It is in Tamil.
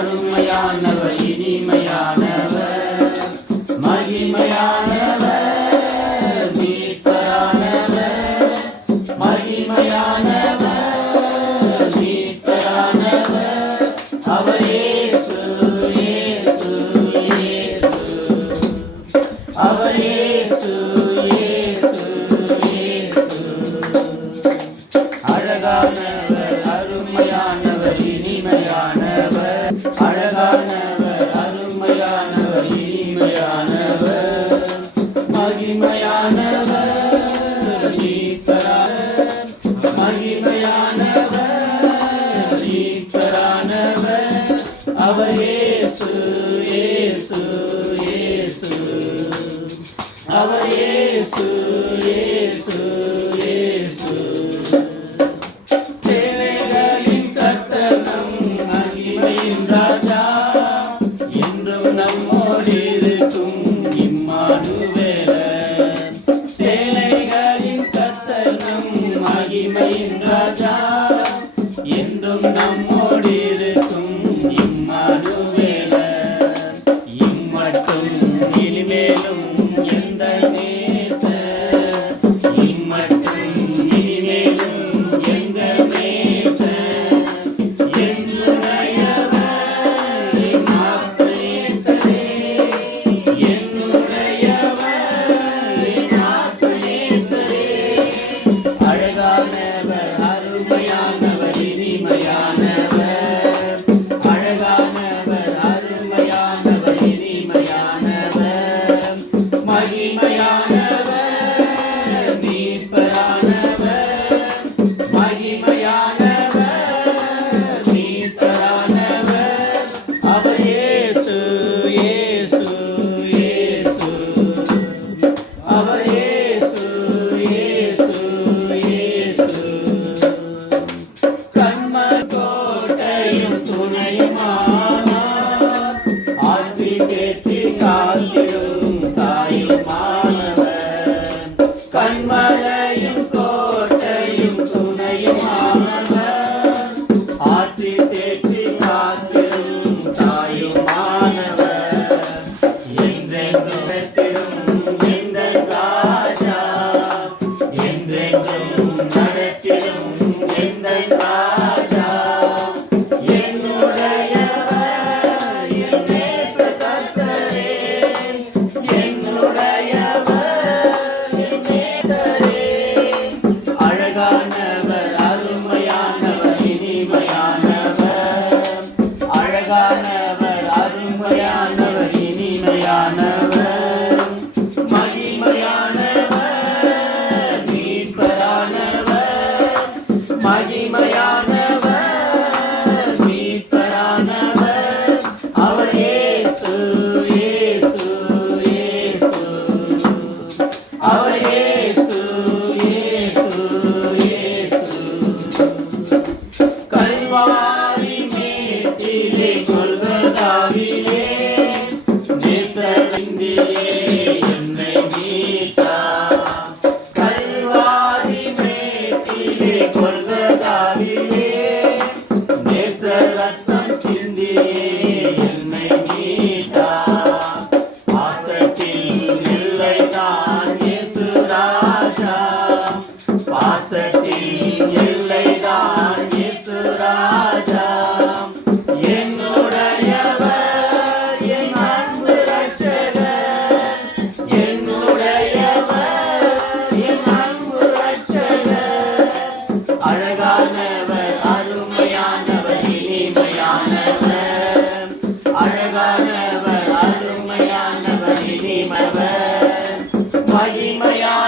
அருமையானவர் இனிமையானவர் மகிமையானவர் மீட்பரானவர் மகிமையானவர் மீட்பரானவர் அவர் இயேசு இயேசு இயேசு அவர் இயேசு இயேசு இயேசு அழகானவர் அருமையானவர் இனிமையானவர் அழகானவர் அருமையானவர் இனிமையானவர் மகிமையானவர் மீட்பரானவர் மகிமையானவர் மீட்பரானவர் அவர் இயேசு இயேசு இயேசு அவர் இயேசு இயேசு இயேசு சேனைகளின் கர்த்தர் நம் மகிமையின் ராஜா என்றும் நம்மோடு இருக்கும் இம்மானுவேலர் சேனைகளின் கர்த்தர் நம் மகிமையின் ராஜா என்றும் நம்மோடு இருக்கும் இம்மானுவேலர் இம்மட்டும் இனிமேலும் எந்த நேசர் இம்மட்டும் இனிமேலும் எந்த நேசர் என்னுடையவர் என் ஆத்மநேசரே என்னுடையவர் என் ஆத்மநேசரே அழகானவர் அருமையானவர் இனிமையானவர் அழகானவர் அருமையானவர் இனிமையானவர் மகிமையானவர் மீட்பரானவர் மகிமையானவர் மீட்பரானவர் அவர் இயேசு இயேசு இயேசு அவர் இயேசு இயேசு இயேசு கண்மர் கோட்டையும் துணையுமானார் ஆழ்த்தி தேற்றி காத்திடும் தாயுமானவர் கண்மலையும் கோட்டையும் துணையுமானவர் ஆற்றி தேற்றி காத்திடும் தாயுமானவர் என்றென்றும் வெற்றிடும் எங்கள் ராஜா என்றென்றும் நடத்திடும் எங்கள் ராஜா என்னுடையவர் என் நேச கர்த்தரே என்னுடையவர் என் நேசரே அழகானவர் அருமையானவர் இனிமையானவர் அழகானவர் அருமையானவர் இனிமையானவர் மகிமையானவர் மீட்பரானவர் மகிமையானவர் மீட்பரானவர் அவர் இயேசு இயேசு இயேசு அவர் இயேசு இயேசு இயேசு கல்வாரி மேட்டிலே கொல்கதாவிலே நேசரிந்திலே என்னை மீட்டார் கல்வாரி மேட்டிலே கொல்கதாவிலே நேச ரத்தம் சிந்தியே என்னை மீட்டார் பாசத்தில் இல்லைதான் இயேசு ராஜா பாசத்தில் இல்லைதான் இயேசு ராஜா என்னுடையவர் என் அன்பு ரட்சகர் என்னுடையவர் என் அன்பு ரட்சகர் அழகானவர் அருமையானவர் இனிமையானவர் அழகானவர் அருமையானவர் இனிமையானவர் மகிமையானவர்